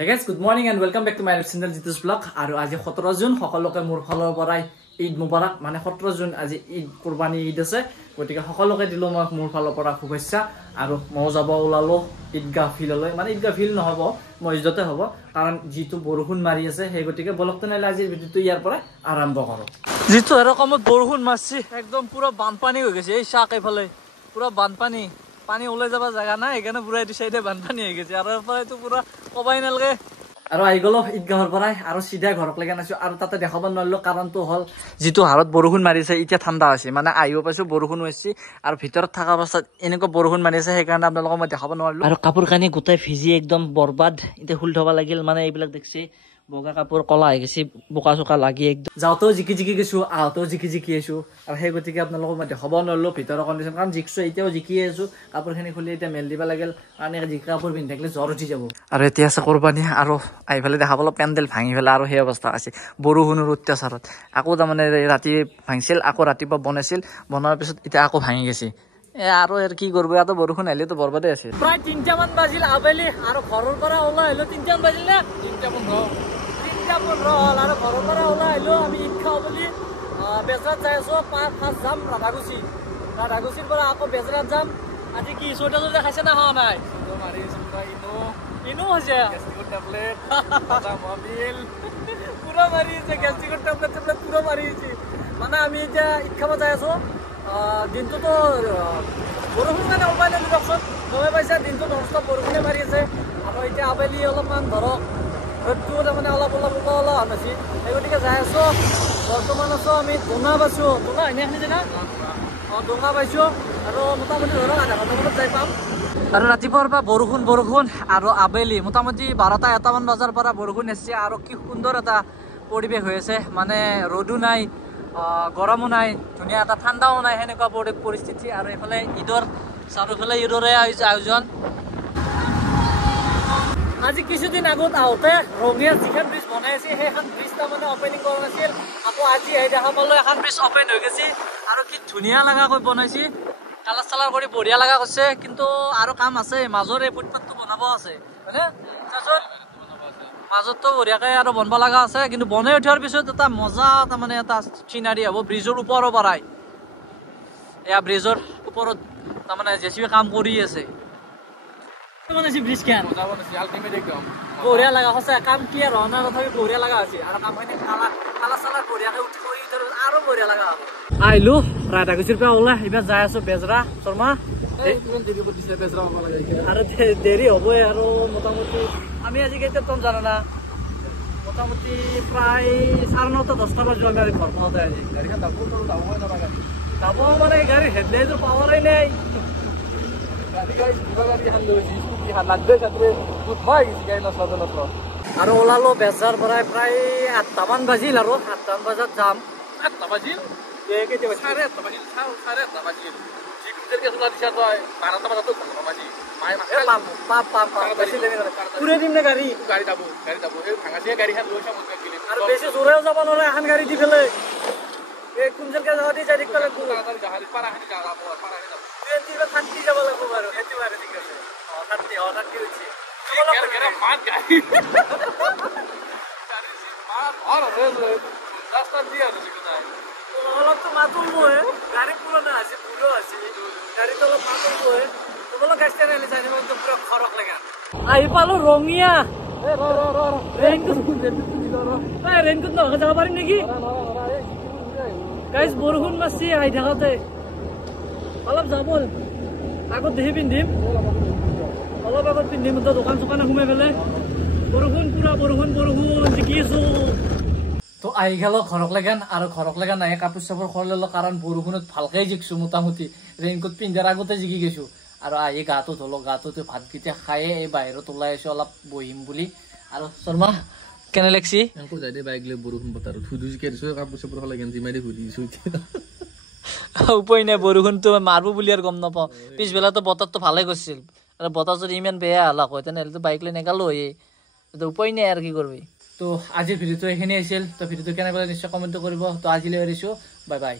Hey guys, good morning and welcome back to my channel Jitus Vlog. আৰু আজি 17 June সকলোকে মোৰ ফালৰ পৰাই ঈদ মুবাৰক মানে 17 জুন আজি ঈদ কুৰবানী ঈদ আছে গতিকে সকলোকে দিলো মই মোৰ ফালৰ পৰা শুভেচ্ছা আৰু মই যাব ওলালো ঈদগাহ ফিললৈ মানে ঈদগাহ ফিল নহব মসজিদতে হ'ব কাৰণ জিতু বৰষুণ মাৰি আছে সেই গতিকে বলকতনালে আজি ভিডিওটো ইয়াৰ পৰা আৰম্ভ কৰো জিতু এৰকমত বৰষুণ মাৰছি একদম পুৰা বানপানী হৈ গৈছে এই শাক এফালে পুৰা বানপানী পানী ওলাই যাব জায়গা নাই এখানে পুৰা এই সাইডে বানপানী হৈ গৈছে আৰু এফালে তো পুৰা কবাই নালগে আৰু আই গলো ঈদগাহৰ পৰাই আৰু সিধা ঘৰক লাগি আছো আৰু তাতে দেখাব নৰলো কাৰণটো হল যেটো হাৰত বৰষুণ মাৰিছে এতিয়া ঠাণ্ডা আছে মানে আইও পাইছো বৰষুণ হৈছে আৰু ভিতৰত থাকা অৱস্থাত এনেকৈ বৰষুণ মাৰিছে সেইকাৰণে আপোনালোকক মই দেখাব নৰলো আৰু কাপোৰ কানি গুটাই ভিজি একদম বৰবাদ এতিয়া খুল থবা লাগিল মানে এইবিলাক দেখছি বগা কাপোৰ কলা হৈ গৈছে বোকা চোকা লাগি একদম যাওঁতেও জিকি গৈছো আহতেও জিকি আছো আৰু সেই গতিকে আপোনালোকক মই দেখাব নৰলো ভিতৰৰ কণ্ডিশ্যন কাৰণ জিকছো এতিয়াও জিকি আছো কাপোৰখিনি খুলি এতিয়া মেল দিব লাগিল কাৰণ জিকা কাপোৰ পিন্ধি থাকিলে জ্বৰ উঠি যাব আৰু এতিয়া আছে কুৰবানী আৰু আইফালে দেখাবলৈ পেণ্ডেল ভাঙি পেলাই আৰু সেই অৱস্থা আছে বৰষুণৰ অত্যাচাৰত আকৌ তাৰমানে ৰাতি ভাঙিছিল আকৌ ৰাতিপুৱা বনাইছিল বনোৱাৰ পিছত এতিয়া আকৌ ভাঙি গৈছে আৰু এৰ কি কৰব এত বৰষুণ আইলে তো বৰবাদে আছে প্ৰায় 3টা মান বাজিল আবেলি আৰ ঘৰৰ পৰা ওলা হলো 3টা মান বাজিল না 3:15 হল আৰ ঘৰৰ পৰা ওলা হলো আমি ঈদ খাও বলি বেজৰাত যাইছো ফাৰ্স্ট যাম ৰাধাগুছিৰ পৰা আকৌ বেজরাত যাম আজি কি সোটা খাইছে না হওয়া নাই তো মারি সুন্দর ইনো হইছে গ্যাস্ট্রিক ট্যাবলেট বাদাম মোবিল পুরো মারিছে গ্যাস্ট্রিক ট্যাবলেট পুরো মারিছে মানে আমি এটা ঈদ খাব যাইছো দিনটো তো বৰষুণ মানে ওলাই নালি দকচোন গমে পাইছে দিনটো ননষ্টপ বৰষুণে মাৰি আছে আৰু এতিয়া আবেলি অলপমান ধৰক ৰ'দটো তাৰমানে অলপ আছে সেই গতিকে যাই আছো বৰ্তমান আছো আমি ডোঙা পাইছো ডোঙা এনেখিনি জেগা ডোঙা পাইছো আৰু মোটামুটি ধৰক আধা ঘণ্টামানত যাই পাম আৰু ৰাতিপুৱাৰ পৰা বৰষুণ আৰু আবেলি মোটামুটি 12টা-1টা মান বজাৰ পৰা বৰষুণ এসছে আৰু কি সুন্দৰ এটা পৰিৱেশ হৈ আছে মানে ৰ'দো নাই গৰমো নাই ধুনীয়া এটা ঠাণ্ডাও নাই সেনেকুৱা পৰিস্থিতি আৰু এফালে ঈদৰ চাৰিওফালে ঈদৰে আয়োজন আজি কিছুদিন আগত আহোঁতে ৰঙিয়াৰ যিখন ব্ৰিজ বনাই আছে সেইখন ব্ৰিজ তাৰমানে অপেনিং কৰা নাছিল আকৌ আজি আহি দেখা পালো এখন ব্ৰিজ অপেন হৈ গৈছে আৰু কি ধুনীয়া লগাকৈ বনাইছে কালাৰ চালাৰ কৰি বঢ়িয়া লগা কৰিছে কিন্তু আৰু কাম আছে মাজৰ এই ফুটপাথটো বনাব আছে হয়নে মাজতো বঢ়িয়াকে আৰু বনবা লগা আছে কিন্তু বনাই উঠাৰ পিছত এটা মজা তাৰমানে এটা চিনাৰী হ'ব ব্ৰিজৰ ওপৰৰ পৰাই এয়া ব্ৰিজৰ ওপৰত তাৰমানে জেচিবি কাম কৰি আছে বনাইছে ব্ৰিজ কেন বঢ়িয়া লগা হৈছে কাম কি আৰু অনাৰ তথাপি বঢ়িয়া লগা হৈছে আৰু কামখিনি কালাৰ চালাৰ বঢ়িয়াকে উঠি কৰি আৰু বঢ়িয়া লগা হ'ব আহিলো ৰাধাগুছিৰ পৰা ওলাই এইবাৰ যাই আছো বেজৰা শৰ্মা আৰু দেৰি হ'বই আৰু মোটামুটি আমি আজি কেইটা টন জানো না মোটামুটি প্ৰায় 9:30-10টা বাজিল আমি ঘৰ পাওঁতে আজি যাব মানে গাড়ীৰ হেডলাইটৰ পাৱাৰেই নাই আৰু ওলালো বেজাৰ পৰা প্ৰায় 8টা মান বাজিল আৰু 8টা মান বজাত যাম 8টা বাজিল চাৰে 8টা বাজিল পুৰে দিম নে গাড়ী যাব আৰু বেছি জোৰেও যাব নোৱাৰে এখন গাড়ী দি পেলাই এই কোনজনকে যাবা দি যাই দেখিব লাগিব থাকি যাব লাগিব বাৰু সেইটো বাৰু ঠিক আছে থাকি হৈছে অলপতো মাতুল মই গাড়ী পুৰণা আছে পুৰো আছে গাড়ীটো অলপ মাতুল মই তোমালোক গাড়ী নালি যাই কিন্তু পুৰা খৰক লাগে আহি পালো ৰঙিয়া ৰেইনকোট নহকে যাব পাৰিম নেকি গাইজ বৰষুণ মাৰছি আহি থাকোঁতে অলপ যাব আগত দেখি পিন্ধিম অলপ আগত পিন্ধিম দোকান চোকানে সোমাই পেলাই বৰষুণ পুৰা বৰষুণ জিকি আছো তো আহি গেল ঘৰক লাগান আৰু ঘৰক লাগান আহি কাপোৰ চাপোৰ খুলি ললো কাৰণ বৰষুণত ভালকে জিকছো মোটামুটি ৰেইনকোট পিন্ধাৰ আগতে জিকি গৈছো আৰু আহি গাটো ধুলো গাটোতে ভাতকেইটা খাই এই বাহিৰত ওলাই আছো অলপ বহিম বুলি আৰু শৰ্মা কেনে লাগছি বাইক লৈ বৰষুণ বতাৰত জিকাই দিছো কাপোৰ চাপোৰ সলাই গেঞ্জি মাৰি ঘূৰি দিছো উপায় নাই বৰষুণটো মাৰব বুলি আৰু গম নাপাওঁ পিছবেলাতো বতৰটো ভালে কৰিছিল আৰু বতৰ যদি ইমান বেয়া হলাক হয় তেনেহ'লেতো বাইক লৈ নেগালো হয় উপায় নাই আৰু কি কৰবি তো আজিৰ ভিডিঅ'টো এইখিনি আছিল তো ভিডিঅ'টো কেনে পালে নিশ্চয় কমেণ্ট কৰিব তো আজিলৈ এৰিছো বাই বাই